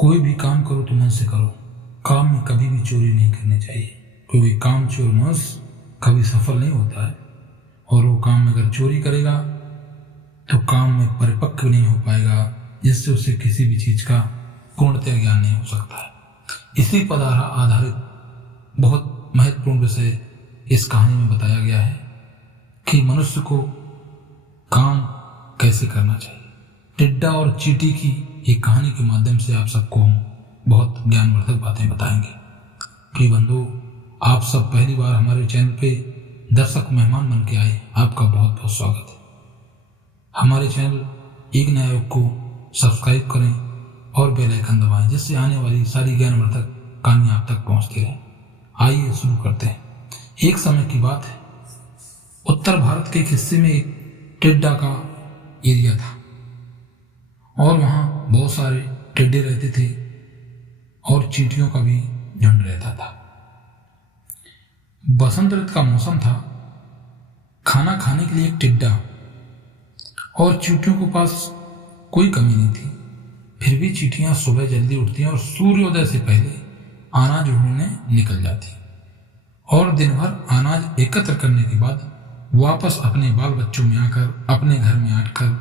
कोई भी काम करो तो मन से करो। काम में कभी भी चोरी नहीं करनी चाहिए, क्योंकि काम चोर मनुष्य कभी सफल नहीं होता है। और वो काम में अगर चोरी करेगा तो काम में परिपक्व नहीं हो पाएगा, जिससे उसे किसी भी चीज़ का पूर्णतः ज्ञान नहीं हो सकता है। इसी पर आधारित बहुत महत्वपूर्ण विषय इस कहानी में बताया गया है कि मनुष्य को काम कैसे करना चाहिए। टिड्डा और चींटी की एक कहानी के माध्यम से आप सबको हम बहुत ज्ञानवर्धक बातें बताएंगे। प्रिय बंधु, आप सब पहली बार हमारे चैनल पे दर्शक मेहमान बन के आए, आपका बहुत बहुत स्वागत है। हमारे चैनल एक नया युग को सब्सक्राइब करें और बेल आइकन दबाएं, जिससे आने वाली सारी ज्ञानवर्धक कहानियाँ आप तक पहुँचती रहें। आइए शुरू करते हैं। एक समय की बात है, उत्तर भारत के एक हिस्से में एक टिड्डा का एरिया था और वहाँ बहुत सारे टिड्डे रहते थे और चींटियों का भी झुंड रहता था। बसंत ऋतु का मौसम था। खाना खाने के लिए एक टिड्डा और चींटियों के पास कोई कमी नहीं थी। फिर भी चींटियां सुबह जल्दी उठती और सूर्योदय से पहले अनाज ढूंढने निकल जाती और दिन भर अनाज एकत्र करने के बाद वापस अपने बाल बच्चों में आकर अपने घर में आकर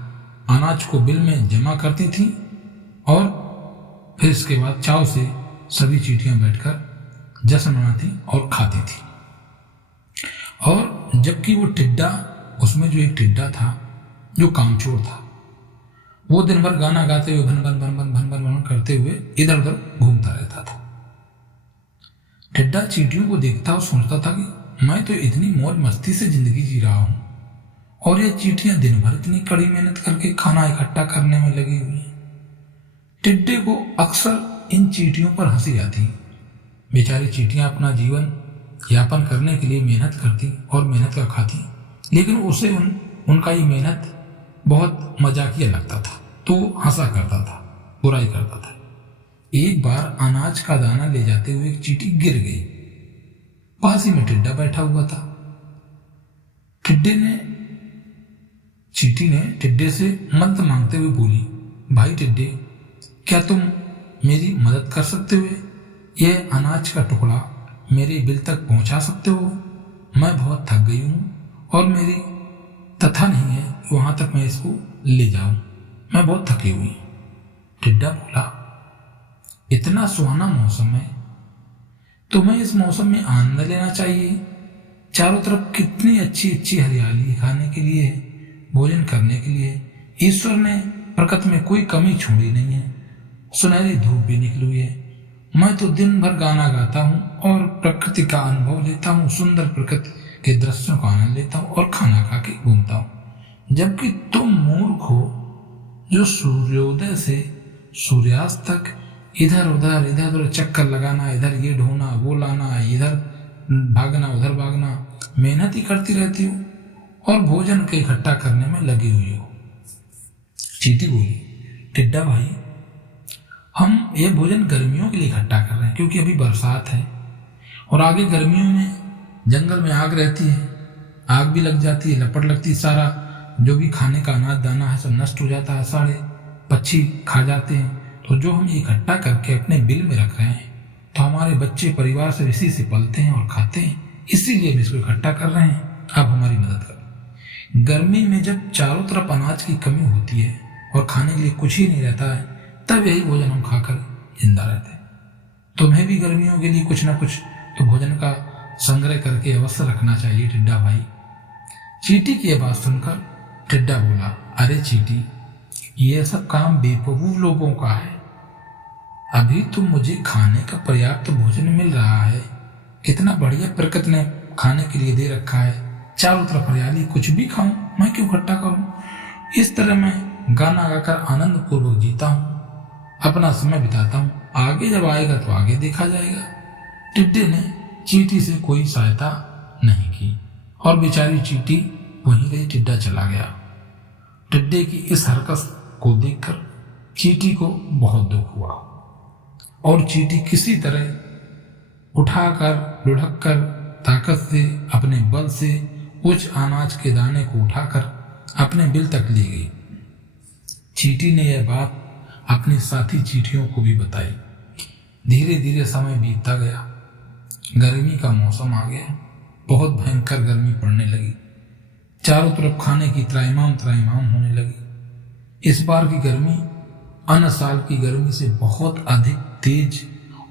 अनाज को बिल में जमा करती थी और फिर इसके बाद चाव से सभी चींटियां बैठकर जश्न मनाती और खाती थी। और जबकि वो टिड्डा, उसमें जो एक टिड्डा था जो कामचोर था, वो दिन भर गाना गाते हुए भन भन भन भन भन भन भन करते हुए इधर उधर घूमता रहता था। टिड्डा चींटियों को देखता और सोचता था कि मैं तो इतनी मौज मस्ती से जिंदगी जी रहा हूं और ये चींटियां दिन भर इतनी कड़ी मेहनत करके खाना इकट्ठा करने में लगी हुई हैं। टिड्डे को अक्सर इन चींटियों पर हंसी आती। बेचारी चींटियां अपना जीवन यापन करने के लिए मेहनत करती और मेहनत का खाती, लेकिन उसे उनका ये मेहनत बहुत मजाकिया लगता था, तो हंसा करता था, बुराई करता था। एक बार अनाज का दाना ले जाते हुए एक चींटी गिर गई। पास ही में टिड्डा बैठा हुआ था। चींटी ने टिड्डे से मदद मांगते हुए बोली, भाई टिड्डे, क्या तुम मेरी मदद कर सकते हो? यह अनाज का टुकड़ा मेरे बिल तक पहुंचा सकते हो? मैं बहुत थक गई हूं और मेरी तथा नहीं है कि वहां तक मैं इसको ले जाऊं। मैं बहुत थकी हुई। टिड्डा बोला, इतना सुहाना मौसम है, तुम्हें इस मौसम में आनंद लेना चाहिए। चारों तरफ कितनी अच्छी अच्छी हरियाली, खाने के लिए, भोजन करने के लिए। ईश्वर ने प्रकृति में कोई कमी छोड़ी नहीं है। सुनहरी धूप भी निकली हुई है। मैं तो दिन भर गाना गाता हूँ और प्रकृति का अनुभव लेता हूँ, सुंदर प्रकृति के दृश्यों का आनंद लेता हूँ और खाना खा के घूमता हूँ। जबकि तुम मूर्ख हो जो सूर्योदय से सूर्यास्त तक इधर उधर चक्कर लगाना, इधर ये ढोना वो लाना, इधर भागना उधर भागना, मेहनत ही करती रहती हो और भोजन के इकट्ठा करने में लगी हुई हो। चींटी बोली, टिड्डा भाई, हम ये भोजन गर्मियों के लिए इकट्ठा कर रहे हैं, क्योंकि अभी बरसात है और आगे गर्मियों में जंगल में आग रहती है, आग भी लग जाती है, लपट लगती है, सारा जो भी खाने का अनाज दाना है सब नष्ट हो जाता है, सारे पक्षी खा जाते हैं। तो जो हम इकट्ठा करके अपने बिल में रख रहे हैं, तो हमारे बच्चे परिवार से इसी से पलते हैं और खाते हैं, इसीलिए हम इसको इकट्ठा कर रहे हैं। आप हमारी मदद करें। गर्मी में जब चारों तरफ अनाज की कमी होती है और खाने के लिए कुछ ही नहीं रहता है, तब यही भोजन हम खाकर जिंदा रहते हैं। तुम्हें भी गर्मियों के लिए कुछ ना कुछ तो भोजन का संग्रह करके अवश्य रखना चाहिए टिड्डा भाई। चींटी की यह बात सुनकर टिड्डा बोला, अरे चींटी, ये सब काम बेवकूफ लोगों का है। अभी तो मुझे खाने का पर्याप्त भोजन मिल रहा है। कितना बढ़िया प्रकृति ने खाने के लिए दे रखा है। चारों तरफ हरियाली, कुछ भी खाऊं, मैं क्यों इकट्ठा करूं? इस तरह मैं गाना गाकर आनंद पूर्वक जीता हूं, अपना समय बिताता हूं। आगे जब आएगा तो आगे देखा जाएगा। टिड्डे ने चींटी से कोई सहायता नहीं की और बेचारी चींटी वहीं रही, टिड्डा चला गया। टिड्डे की इस हरकत को देखकर चींटी को बहुत दुख हुआ और चींटी किसी तरह उठाकर लुढ़ककर ताकत से, अपने बल से उस अनाज के दाने को उठाकर अपने बिल तक ले गई। चींटी ने यह बात अपने साथी चींटियों को भी बताई। धीरे धीरे समय बीतता गया। गर्मी का मौसम आ गया। बहुत भयंकर गर्मी पड़ने लगी। चारों तरफ खाने की त्राहिमाम त्राहिमाम होने लगी। इस बार की गर्मी अन्य साल की गर्मी से बहुत अधिक तेज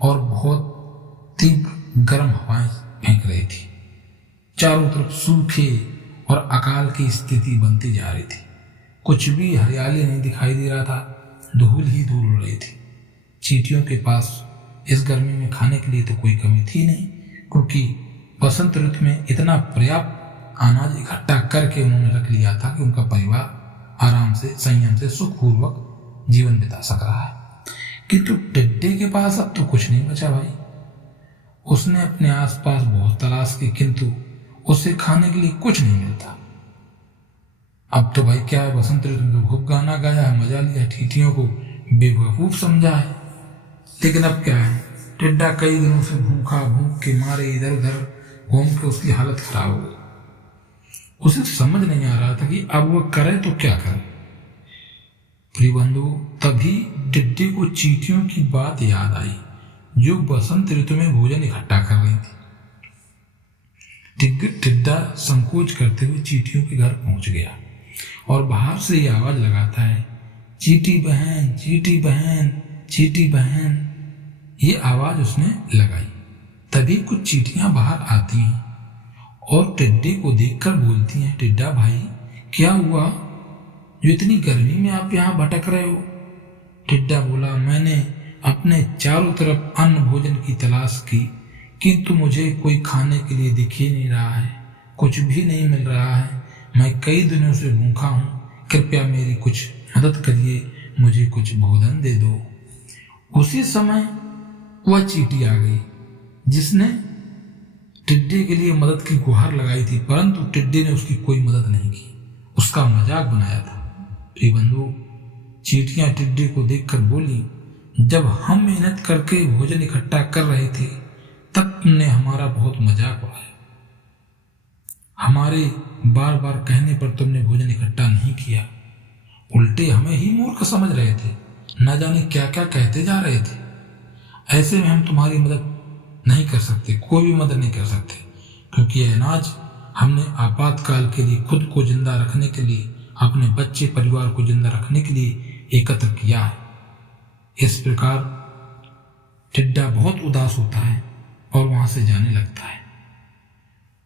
और बहुत तीव्र गर्म हवाएं फेंक रही थी। चारों तरफ सूखे और अकाल की स्थिति बनती जा रही थी। कुछ भी हरियाली नहीं दिखाई दे रहा था। धूल ही धूल उड़ रही थी। चींटियों के पास इस गर्मी में खाने के लिए तो कोई कमी थी नहीं, क्योंकि बसंत ऋतु में इतना पर्याप्त अनाज इकट्ठा करके उन्होंने रख लिया था कि उनका परिवार आराम से, संयम से, सुखपूर्वक जीवन बिता सक रहा है। किंतु टिड्डे के पास अब तो कुछ नहीं बचा भाई। उसने अपने आसपास बहुत तलाश की, किंतु उसे खाने के लिए कुछ नहीं मिलता। अब तो भाई क्या है, बसंत ऋतु में खूब गाना गाया है, मजा लिया, चींटियों को बेवकूफ समझा है, लेकिन अब क्या है, टिड्डा कई दिनों से भूखा, भूख के मारे इधर उधर घूम के उसकी हालत खराब हो गई। उसे समझ नहीं आ रहा था कि अब वह करे तो क्या करे। प्रिय बंधु, तभी टिड्डे को चींटियों की बात याद आई जो बसंत ऋतु में भोजन इकट्ठा कर रही थी। टिड्डा संकोच करते हुए चींटियों के घर पहुंच गया और बाहर से ये आवाज लगाता है, चींटी बहन, चींटी बहन, चींटी बहन। ये आवाज उसने लगाई। तभी कुछ चींटियां बाहर आती हैं और टिड्डे को देखकर बोलती हैं, टिड्डा भाई क्या हुआ जो इतनी गर्मी में आप यहाँ भटक रहे हो? टिड्डा बोला, मैंने अपने चारों तरफ अन्न भोजन की तलाश की, किंतु मुझे कोई खाने के लिए दिख ही नहीं रहा है, कुछ भी नहीं मिल रहा है। मैं कई दिनों से भूखा हूँ, कृपया मेरी कुछ मदद करिए, मुझे कुछ भोजन दे दो। उसी समय वह चींटी आ गई जिसने टिड्डे के लिए मदद की गुहार लगाई थी, परंतु टिड्डे ने उसकी कोई मदद नहीं की, उसका मजाक बनाया था। प्रिय बंधु, चींटियां टिड्डे को देखकर बोली, जब हम मेहनत करके भोजन इकट्ठा कर रहे थे तब तुमने हमारा बहुत मजाक उड़ाया। हमारे बार बार कहने पर तुमने भोजन इकट्ठा नहीं किया, उल्टे हमें ही मूर्ख समझ रहे थे, न जाने क्या क्या कहते जा रहे थे। ऐसे में हम तुम्हारी मदद नहीं कर सकते, कोई भी मदद नहीं कर सकते, क्योंकि यह अनाज हमने आपातकाल के लिए, खुद को जिंदा रखने के लिए, अपने बच्चे परिवार को जिंदा रखने के लिए एकत्र किया है। इस प्रकार टिड्डा बहुत उदास होता है और वहां से जाने लगता है।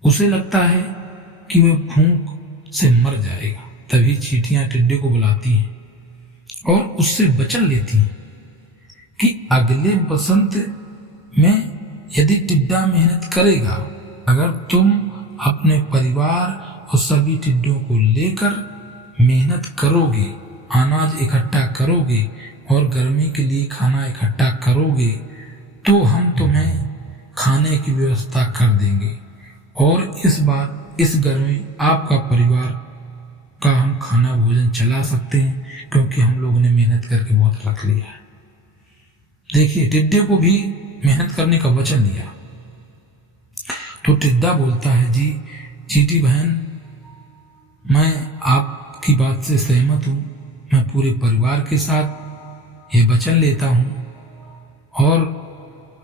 उसे लगता है कि वह भूख से मर जाएगा। तभी चींटियां टिड्डे को बुलाती हैं और उससे वचन लेती हैं कि अगले बसंत में यदि टिड्डा मेहनत करेगा, अगर तुम अपने परिवार और सभी टिड्डों को लेकर मेहनत करोगे, अनाज इकट्ठा करोगे और गर्मी के लिए खाना इकट्ठा करोगे, तो हम तुम्हें खाने की व्यवस्था कर देंगे और इस बार इस गर्मी आपका परिवार का हम खाना भोजन चला सकते हैं, क्योंकि हम लोगों ने मेहनत करके बहुत रख लिया है। देखिए, टिड्डे को भी मेहनत करने का वचन दिया। तो टिड्डा बोलता है, जी चींटी बहन, मैं आपकी बात से सहमत हूँ। मैं पूरे परिवार के साथ ये वचन लेता हूँ और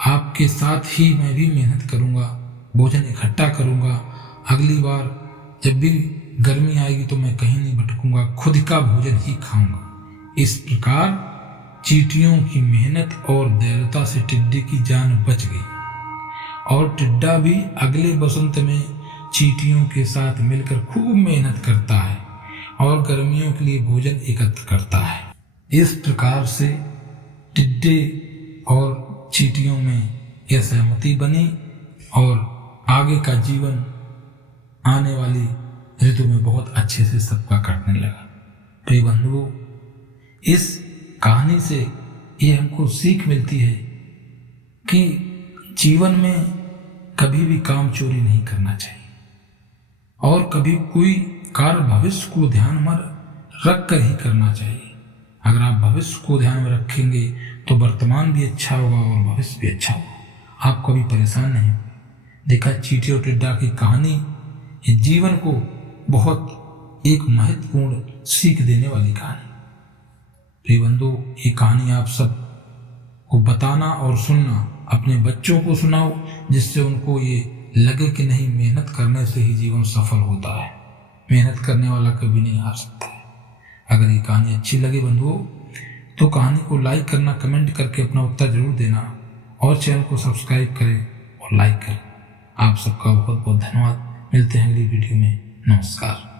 आपके साथ ही मैं भी मेहनत करूँगा, भोजन इकट्ठा करूँगा। अगली बार जब भी गर्मी आएगी तो मैं कहीं नहीं भटकूंगा, खुद का भोजन ही खाऊंगा। इस प्रकार चींटियों की मेहनत और दयालुता से टिड्डे की जान बच गई और टिड्डा भी अगले बसंत में चींटियों के साथ मिलकर खूब मेहनत करता है और गर्मियों के लिए भोजन एकत्र करता है। इस प्रकार से टिड्डे और चींटियों में यह सहमति बनी और आगे का जीवन आने वाली ऋतु में बहुत अच्छे से सबका कटने लगा। प्रिय बंधुओं, इस कहानी से ये हमको सीख मिलती है कि जीवन में कभी भी काम चोरी नहीं करना चाहिए और कभी कोई कार्य भविष्य को ध्यान में रख कर ही करना चाहिए। अगर आप भविष्य को ध्यान में रखेंगे तो वर्तमान भी अच्छा होगा और भविष्य भी अच्छा होगा, आप कभी परेशान नहीं होंगे। देखा, चींटी और टिड्डा की कहानी ये जीवन को बहुत एक महत्वपूर्ण सीख देने वाली कहानी। प्रिय बंधु, ये कहानी आप सब को बताना और सुनना, अपने बच्चों को सुनाओ, जिससे उनको ये लगे कि नहीं, मेहनत करने से ही जीवन सफल होता है, मेहनत करने वाला कभी नहीं हार सकता है। अगर ये कहानी अच्छी लगे बंधुओं तो कहानी को लाइक करना, कमेंट करके अपना उत्तर जरूर देना और चैनल को सब्सक्राइब करें और लाइक करें। आप सबका बहुत बहुत धन्यवाद। मिलते हैं अगली वीडियो में। नमस्कार।